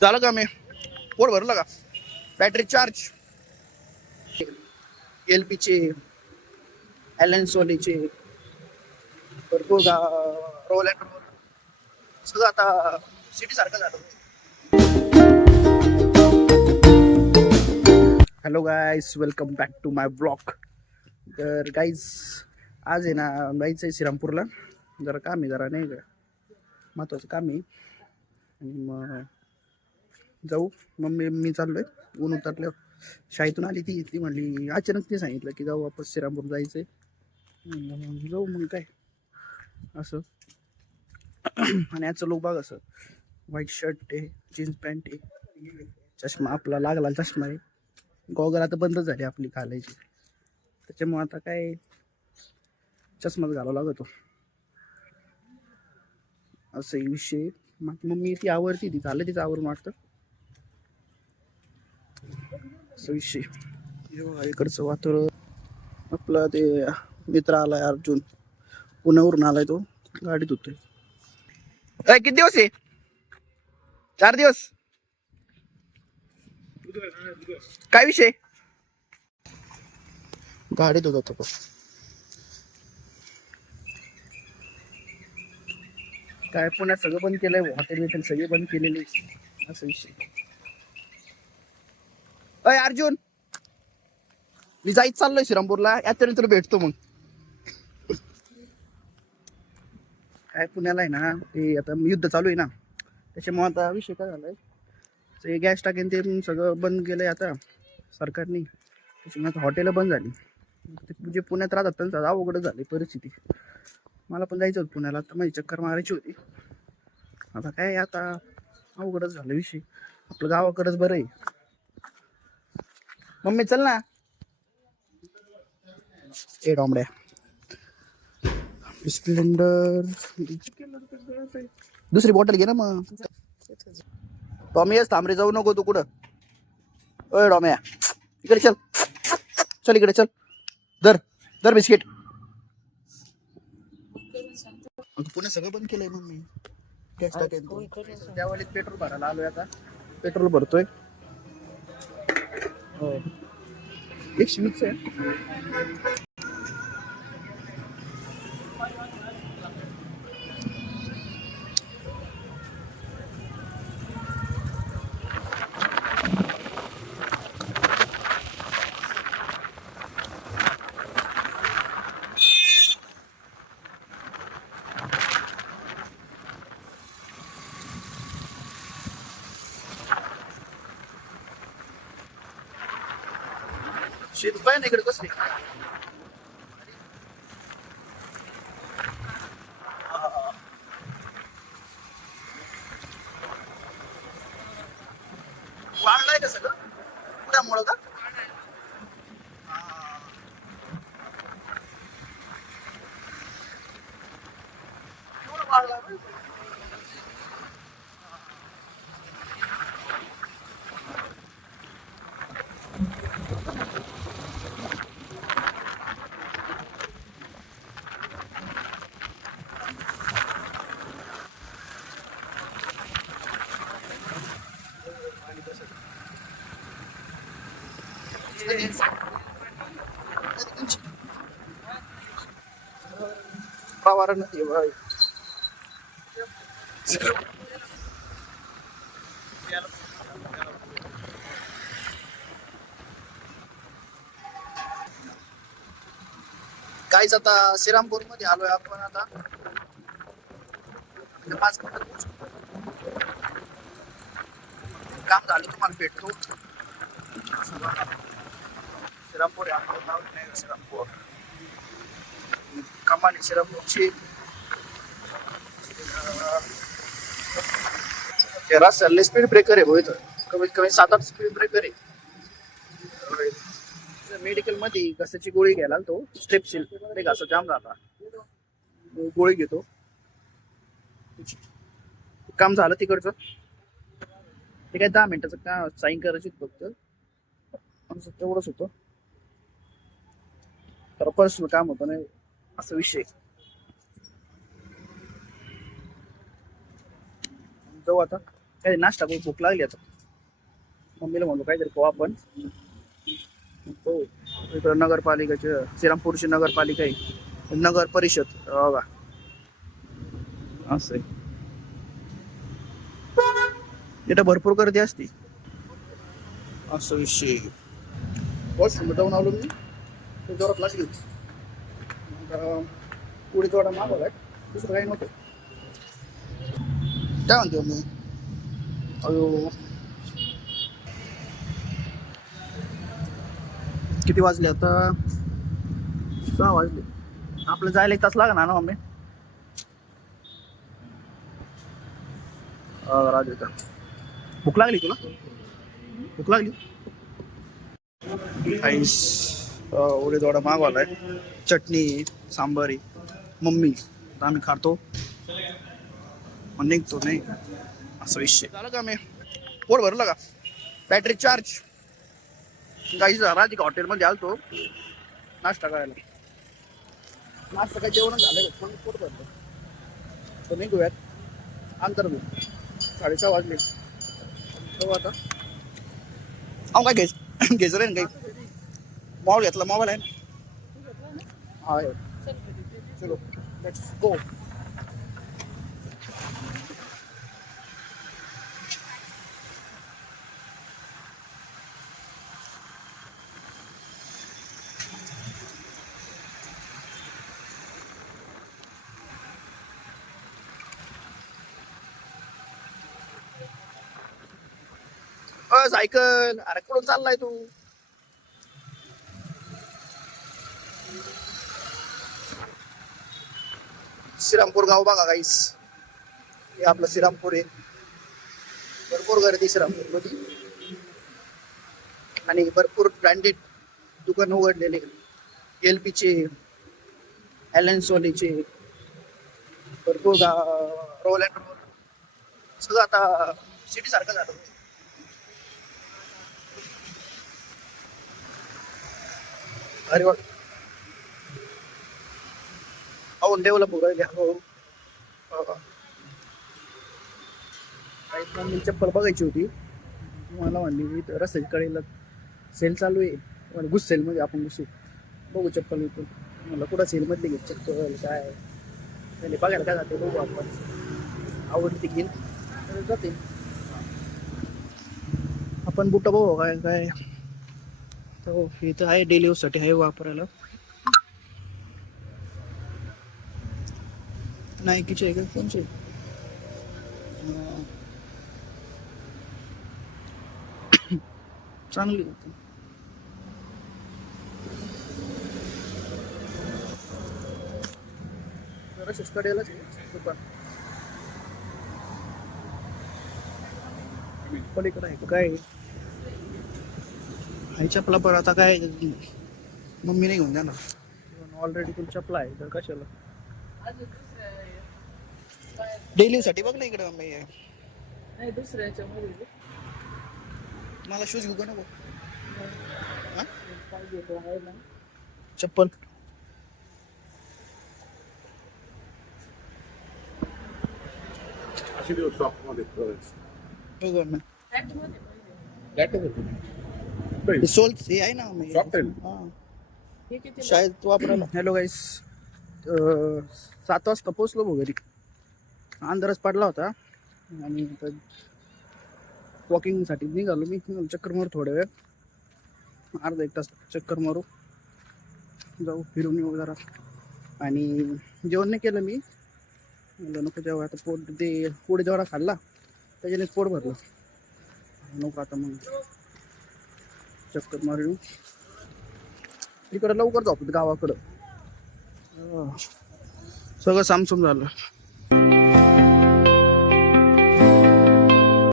झालं का मी पोट भरलं का बॅटरी चार्ज एलपीचे एलन सोलीचे भरपूर रोल अँड रोल सगळं आता सिटी सारखं झालं. Hello guys welcome back to my blog. तर गाईज आज आहे ना जायचं आहे श्रीरामपूरला. जरा काम आहे, जरा नाही का महत्वाचं काम आहे आणि मग जाऊ. मग मी चाललोय. ऊन उतरल्यावर शाळेतून आली ती म्हणली अचानक ते सांगितलं की जाऊ वापस श्रीरामपूर जायचंय. जाऊ मग काय असं. आणि आजचं लोक बघ असं व्हाईट शर्ट आहे, जीन्स पॅन्ट आहे, चष्मा आपला लागला चष्मा आहे. गॉगल आता बंद झाली आपली घालायची, त्याच्यामुळे आता काय चष्माच घालावा लागतो असं विषय. मग मी ती आवडती ती झालं तिचं आवरून वाटतं असं विषय. इकडचं वातावरण आपला ते मित्र आलाय अर्जुन, पुण्यावरून आलाय, तो गाडीत होतोय. किती दिवस आहे? 4 दिवस. काय विषय? गाडीत होता तो. काय पुण्यात सगळं बंद केलंय, हॉटेल बिटेल सगळे बंद केलेले असं विषय. अय अर्जुन, मी जायच चाललोय श्रीरामपूरला, यात्रेनंतर भेटतो मग. काय पुण्याला आहे ना ते आता युद्ध चालू आहे ना, त्याच्यामुळे आता विषय काय झालाय, ते गॅस टाकेन ते सगळं बंद केलंय आता सरकारने. त्याच्यामुळे आता हॉटेल बंद झाली. जे पुण्यात राहतात त्यांचं अवघड झाली परिस्थिती. मला पण जायचं होतं पुण्याला, आता माझी चक्कर मारायची होती. आता काय आता अवघडच झालं विषय. आपलं गावाकडंच बरं आहे. मम्मी चल ना. ए डॉमड्या स्प्लेंडर दुसरी बॉटल घे ना मग. टॉमी येस थांबरे, जाऊ नको तू कुठं. अय डॉम्या इकडे चल, चल इकडे चल. दर दर बिस्किट. पुणे सगळं बंद केलंय मग मी गॅस टाकेन त्यावेळेस पेट्रोल भरायला आलोय. आता पेट्रोल भरतोय. 120 आहे. शेत पाय ना इकडे कसली वाढलाय का सगळं पुण्यामुळं का? एवढं वाढलाय पवार नाही भाई. काहीच आता श्रीरामपूर मध्ये आलोय आपण. आता 5 मिनिटात काम झालं तुम्हाला भेटतो. श्रीरामपूर श्रीरामपूर कमानी श्रीरामपूरची रस्त्याला स्पीड ब्रेकर आहे होय, कमीत कमी 7-8 स्पीड ब्रेकर आहे. मेडिकल मध्ये घसाची गोळी घ्यायला तो स्ट्रेप्सिल, ते घसा जाम झाला, गोळी घेतो. काम झालं तिकडचं. ते काय 10 मिनिटाचं का साईन करायची फक्त, तेवढंच होतं. तर पर्सनल काम होतं नाही असं विषय. जाऊ आता काही नाश्ता करून भूक लागली आता. मम्मीला म्हणलो काहीतरी खाऊ आपण. हो इकडं नगरपालिकेचे श्रीरामपूरची नगरपालिका आहे, नगर परिषद बघा असं आहे. इथं भरपूर गर्दी असते असं विषय. वॉशरूम जाऊन आलो मी, ते जोरात लागली होती. पुढे थोडा मागवलाय, दुसरं काही नव्हतं. काय म्हणतो मी, अयो किती वाजले आता, 6 वाजले. आपलं जायला 1 तास लागणार ना मम्मी. राजू का भूक लागली तुला, भूक लागली. आईस उडे थोडा मागवलाय, चटणी सांबारी मम्मी. आता आम्ही खातो मग निघतो नाही असं विषय. झालं का मी पोट भरलं का, बॅटरी चार्ज. गाईज राधिका हॉटेलमध्ये आलतो नाश्ता करायला. नाश्ता काय जेवणच झालं पण पोट भरलं तर निघूयात अंतर. 6:30 वाजले. तो आता अहो काय घ्यायचं रे काही. मोबाईल घेतला, मोबाईल आहे ना. हा चलो लेट्स गो. सायकल, अरे कुठून चाललाय तू. श्रीरामपूर गाव बघा गाईस, हे आपलं श्रीरामपूर आहे. भरपूर गर्दी श्रीरामपूर मध्ये आणि भरपूर ब्रँडेड दुकान उघडलेले. एलपीचे, एलन सोनीचे, भरपूर रोल अँड रोल सगळं आता सिटी सारखं झालं. अरे वा, अहो डेव्हलप होऊ राहिले. हो मम्मी चप्पल बघायची होती, मला म्हणली रस्त्याच्या कडेला सेल चालू आहे, घुस सेल मध्ये आपण घुसू बघू चप्पल विकून. मला कुठं सेल मधली घेत चप्पल काय त्याने बघायला काय जाते बघू आपण. आवडती घेईल तर जाते आपण. बुटा बघू काय काय. हो इथं आहे डेली यूज साठी आहे वापरायला. नाईकीचे आहे का कोणचे. चांगली होती. जरा कडेलाच दुकान पलीकडे आहे काय. आणि चपला पण आता काय मम्मी नाही घेऊन जाणार, ऑलरेडी तुला चपला आहे तर कशाला. डेली साठी बघ ना इकडे मम्मी. दुसऱ्याच्या मला शूज घेऊ का नको चप्पल. सोल हे आहे ना शाळेत वापरायला. हॅलो गाईस, 7 वाजता पोचलो भाऊ घरी. अंधारच पडला होता आणि वॉकिंग साठी निघालो मी. चक्कर मारू थोड्या वेळ, अर्धा 1 तास चक्कर मारू, जाऊ फिरून येऊ जरा. आणि जेवण नाही केलं मी, म्हणलं नको जेव्हा आता पोट ते पुढे जेवढा खाल्ला त्याच्यानेच पोट भरलं. नको आता मग चक्कर मारू. इकडं लवकर जाऊ गावाकडं, सगळं सामसूम झालं.